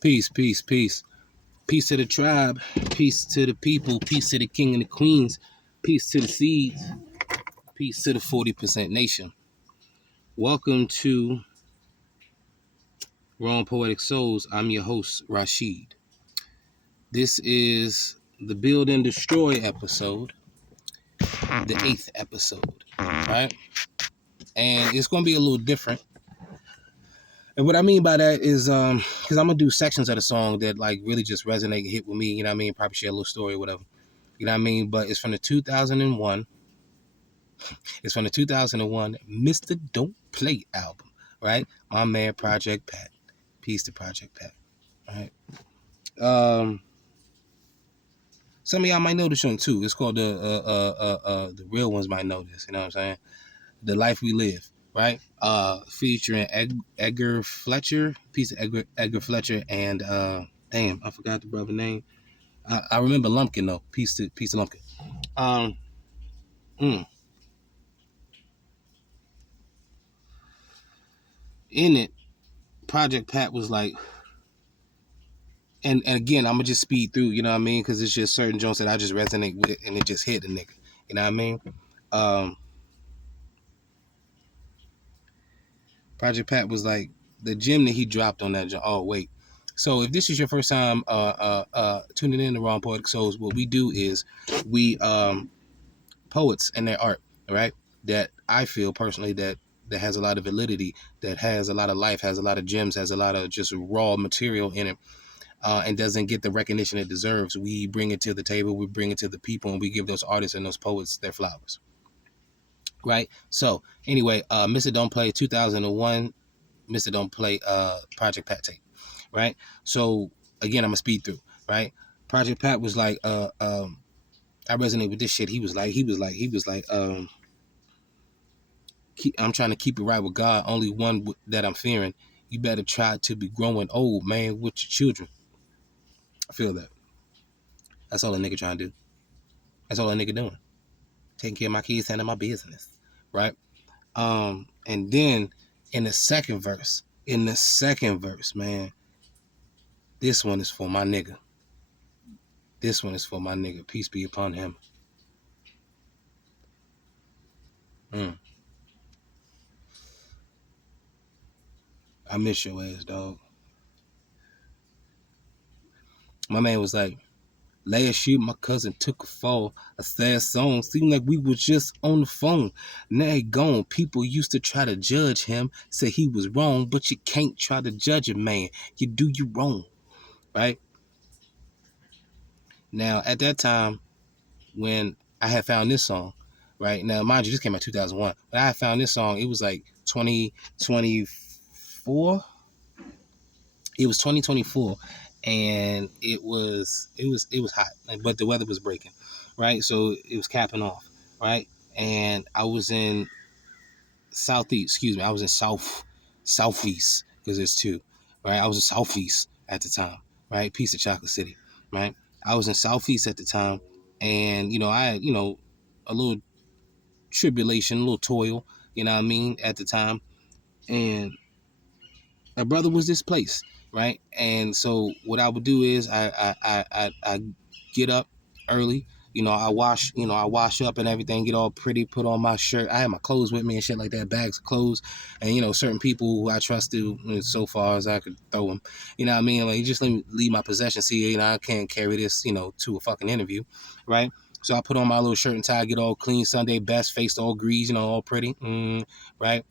Peace, peace, peace. Peace to the tribe. Peace to the people. Peace to the king and the queens. Peace to the seeds. Peace to the 40% nation. Welcome to Wrong Poetic Souls. I'm your host, Rashid. This is the Build and Destroy episode, the 8th episode, right? And it's going to be a little different. And what I mean by that is, because I'm going to do sections of the song that like really just resonate and hit with me, you know what I mean? Probably share a little story or whatever. You know what I mean? But it's from the 2001. It's from the 2001 Mista Don't album, right? My man Project Pat. Peace to Project Pat. Right. Some of y'all might know this one too. It's called the real ones might know this. You know what I'm saying? The Life We Live. Right. Featuring Edgar Fletcher. Piece of Edgar Fletcher and damn, I forgot the brother name. I remember Lumpkin though. Peace to Lumpkin. Um. In it, Project Pat was like, and again, I'm gonna just speed through, you know what I mean? Because it's just certain jokes that I just resonate with, and it just hit a nigga, you know what I mean? Project Pat was like the gem that he dropped on that. Oh wait, so if this is your first time tuning in to Wrong Poetic Souls, what we do is we poets and their art, right? That I feel personally that has a lot of validity, that has a lot of life, has a lot of gems, has a lot of just raw material in it. And doesn't get the recognition it deserves. We bring it to the table, we bring it to the people, and we give those artists and those poets their flowers. Right? So, anyway, Mista Don't 2001, Mista Don't Project Pat tape. Right? So, again, I'm going to speed through. Right? Project Pat was like, I resonate with this shit. He was like, I'm trying to keep it right with God, only one that I'm fearing. You better try to be growing old, man, with your children. I feel that. That's all a nigga trying to do. That's all a nigga doing. Taking care of my kids, handling my business, right? And then in the second verse, man, this one is for my nigga. This one is for my nigga. Peace be upon him. I miss your ass, dog. My man was like, last year my cousin took a fall. A sad song. Seemed like we was just on the phone. Now he gone. People used to try to judge him, say he was wrong, but you can't try to judge a man. You do you wrong, right? Now at that time, when I had found this song, right? Now, mind you, this came out 2001. But I had found this song, it was like 2024. It was 2024, and it was hot, but the weather was breaking, right? So it was capping off, right? And I was in southeast, excuse me, I was in southeast because there's two, right? I was in southeast at the time, right? Piece of Chocolate City, right? I was in southeast at the time, and I had a little tribulation, a little toil, you know what I mean, at the time, and my brother was displaced, right? And so what I would do is I get up early. I wash up and everything, get all pretty, put on my shirt. I had my clothes with me and shit like that, bags of clothes. And, certain people who I trusted so far as I could throw them. You know what I mean? Like, just let me leave my possessions here. I can't carry this, to a fucking interview, right? So I put on my little shirt and tie, get all clean, Sunday best, face all greased, all pretty, right?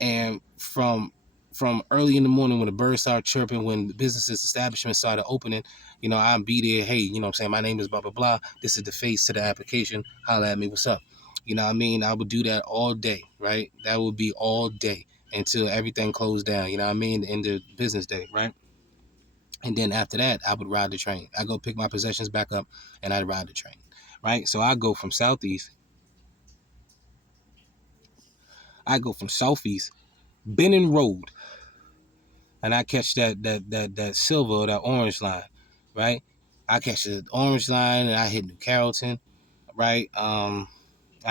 And from early in the morning when the birds started chirping, when the businesses establishments started opening, I'd be there. Hey, what I'm saying, my name is blah blah blah. This is the face to the application. Holla at me. What's up? You know what I mean? I would do that all day, right? That would be all day until everything closed down. You know what I mean? The end of business day, right? And then after that, I would ride the train. I go pick my possessions back up, and I'd ride the train, right? So I go from southeast. Benning Road, and I catch that silver or that orange line, right? I catch the orange line and I hit New Carrollton, right? I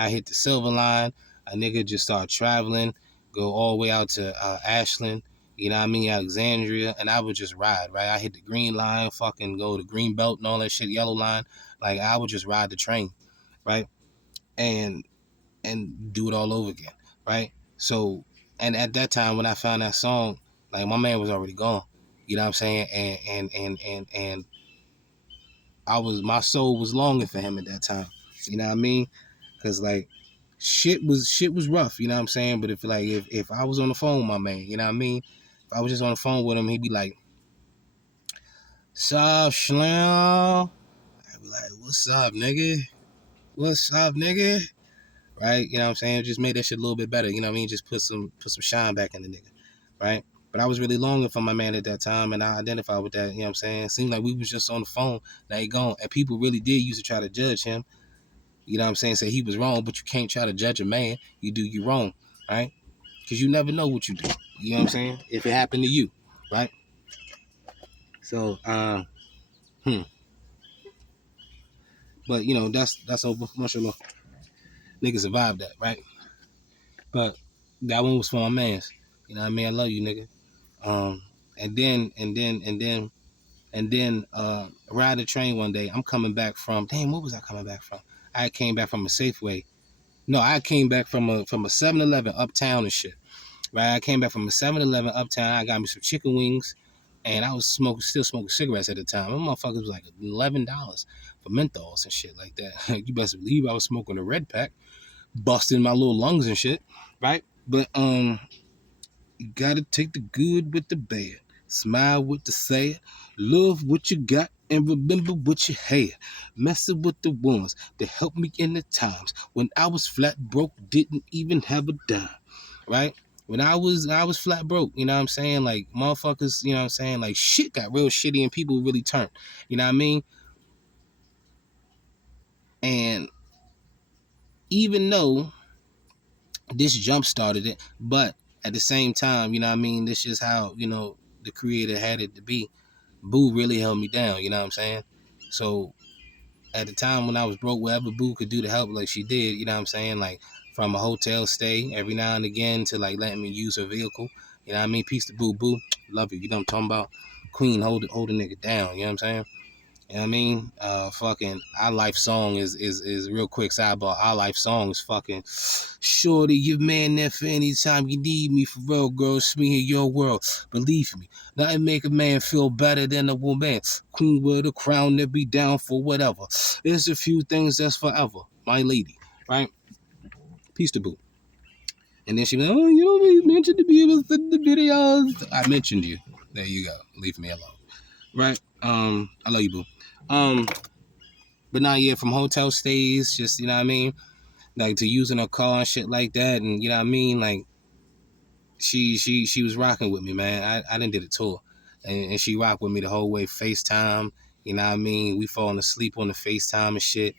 hit the silver line. A nigga just start traveling, go all the way out to Ashland, you know what I mean, Alexandria, and I would just ride, right? I hit the green line, fucking go to green belt and all that shit, yellow line. Like I would just ride the train, right? And do it all over again, right? So, and at that time when I found that song, like my man was already gone, you know what I'm saying? And my soul was longing for him at that time, you know what I mean? Cause like shit was rough, you know what I'm saying? But if I was on the phone with my man, you know what I mean? If I was just on the phone with him, he'd be like, "Sup, Slim?" I'd be like, "What's up, nigga? What's up, nigga?" Right? You know what I'm saying? Just made that shit a little bit better. You know what I mean? Just put some shine back in the nigga. Right? But I was really longing for my man at that time, and I identified with that. You know what I'm saying? It seemed like we was just on the phone. Now he gone, and people really did used to try to judge him. You know what I'm saying? Say he was wrong, but you can't try to judge a man. You do you wrong, right? Because you never know what you do. You know what I'm saying? If it happened to you, right? So, but you know that's over. Mashallah, nigga survived that, right? But that one was for my mans. You know what I mean? I love you, nigga. Um, and then ride the train one day. I'm coming back from what was I coming back from? I came back from a Safeway. No, I came back from a 7-Eleven uptown and shit. Right, I came back from a 7-Eleven uptown. I got me some chicken wings, and I was still smoking cigarettes at the time. Them motherfuckers was like $11 for menthols and shit like that. You best believe I was smoking a red pack, busting my little lungs and shit. Right, but you gotta take the good with the bad. Smile with the sad. Love what you got and remember what you had. Messing with the ones that helped me in the times when I was flat broke, didn't even have a dime. Right? When I was flat broke, you know what I'm saying? Like motherfuckers, you know what I'm saying? Like shit got real shitty and people really turned. You know what I mean? And even though this jump started it, but at the same time, you know what I mean, this is how, the creator had it to be. Boo really held me down, you know what I'm saying? So at the time when I was broke, whatever Boo could do to help, like she did, you know what I'm saying? Like from a hotel stay every now and again to like letting me use her vehicle. You know what I mean? Peace to Boo. Boo, love you. You know what I'm talking about? Queen, hold a nigga down. You know what I'm saying? You know what I mean? Fucking Our Life song is real quick sidebar. Our Life song is fucking shorty, your man there for any time you need me for real, girl. It's me in your world. Believe me, nothing make a man feel better than a woman. Queen with a crown that be down for whatever. There's a few things that's forever, my lady. Right? Peace to Boo. And then she went, oh, you don't mention to be able to send the videos. I mentioned you. There you go. Leave me alone. Right? I love you, Boo. But now, yeah, from hotel stays, just, you know what I mean? Like, to using a car and shit like that. And, you know what I mean? Like, she was rocking with me, man. I didn't did a tour. And she rocked with me the whole way. FaceTime, you know what I mean? We falling asleep on the FaceTime and shit.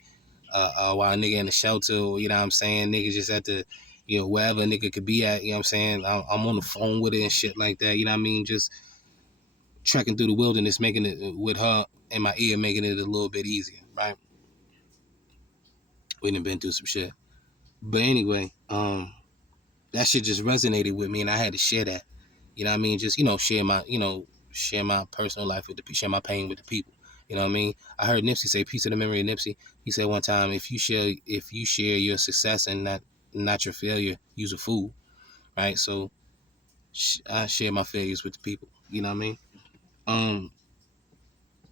While a nigga in the shelter, you know what I'm saying? Nigga just at the, wherever a nigga could be at, you know what I'm saying? I'm on the phone with it and shit like that, you know what I mean? Just trekking through the wilderness, making it with her in my ear, making it a little bit easier, right? We done been through some shit. But anyway, that shit just resonated with me and I had to share that. You know what I mean? Just, share my personal life with share my pain with the people. You know what I mean? I heard Nipsey say, peace to the memory of Nipsey. He said one time, if you share your success and not your failure, you's a fool. Right? So I share my failures with the people. You know what I mean? Um,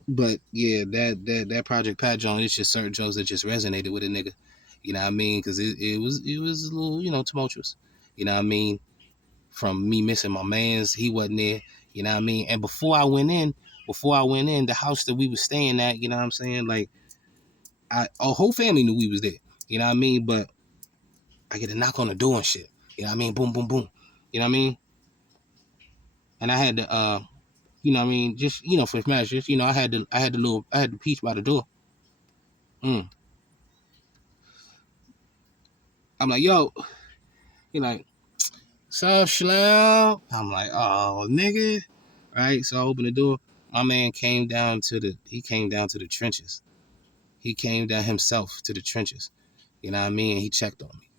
but yeah, that Project Pat Jones, it's just certain jokes that just resonated with a nigga. You know what I mean? Because it was a little, tumultuous. You know what I mean? From me missing my man's, he wasn't there. You know what I mean? And before I went in, the house that we was staying at, you know what I'm saying? Like, our whole family knew we was there. You know what I mean? But I get a knock on the door and shit. You know what I mean? Boom, boom, boom. You know what I mean? And I had to, you know what I mean? Just, for measures, I had the peach by the door. Mm. I'm like, yo, he like, sup, Slam? I'm like, oh, nigga. Right? So I opened the door. My man came down to the trenches. He came down himself to the trenches. You know what I mean? He checked on me.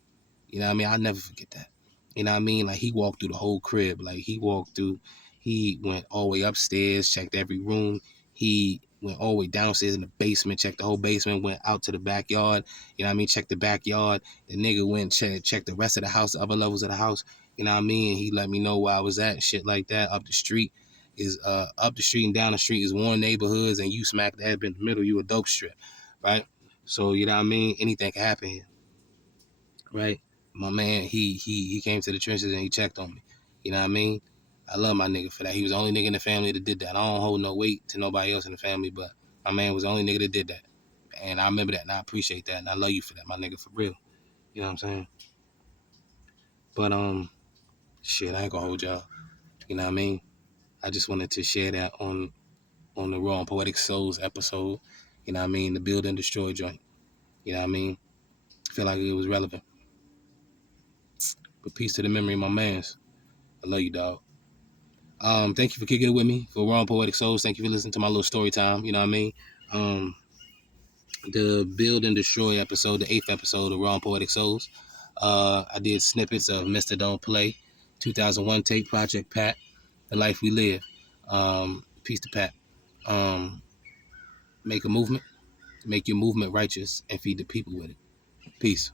You know what I mean? I'll never forget that. You know what I mean? Like he walked through the whole crib. Like he went all the way upstairs, checked every room. He went all the way downstairs in the basement, checked the whole basement, went out to the backyard. You know what I mean? Checked the backyard. The nigga went checked the rest of the house, the other levels of the house. You know what I mean? And he let me know where I was at, shit like that. Up the street is up the street and down the street is one neighborhoods, and you smack dab in the middle, you a dope strip, right? So you know what I mean? Anything can happen here, right? My man, he came to the trenches and he checked on me. You know what I mean? I love my nigga for that. He was the only nigga in the family that did that. I don't hold no weight to nobody else in the family, but my man was the only nigga that did that. And I remember that and I appreciate that and I love you for that, my nigga, for real. You know what I'm saying? But shit, I ain't gonna hold y'all. You know what I mean? I just wanted to share that on the Raw and Poetic Souls episode. You know what I mean? The Build and Destroy joint. You know what I mean? I feel like it was relevant. But peace to the memory of my mans. I love you, dog. Thank you for kicking it with me for Raw and Poetic Souls. Thank you for listening to my little story time. You know what I mean? Um, the Build and Destroy episode, the 8th episode of Raw and Poetic Souls. I did snippets of Mista Don't Play, 2001 tape, Project Pat, The Life We Live. Peace to Pat. Make a movement, make your movement righteous, and feed the people with it. Peace.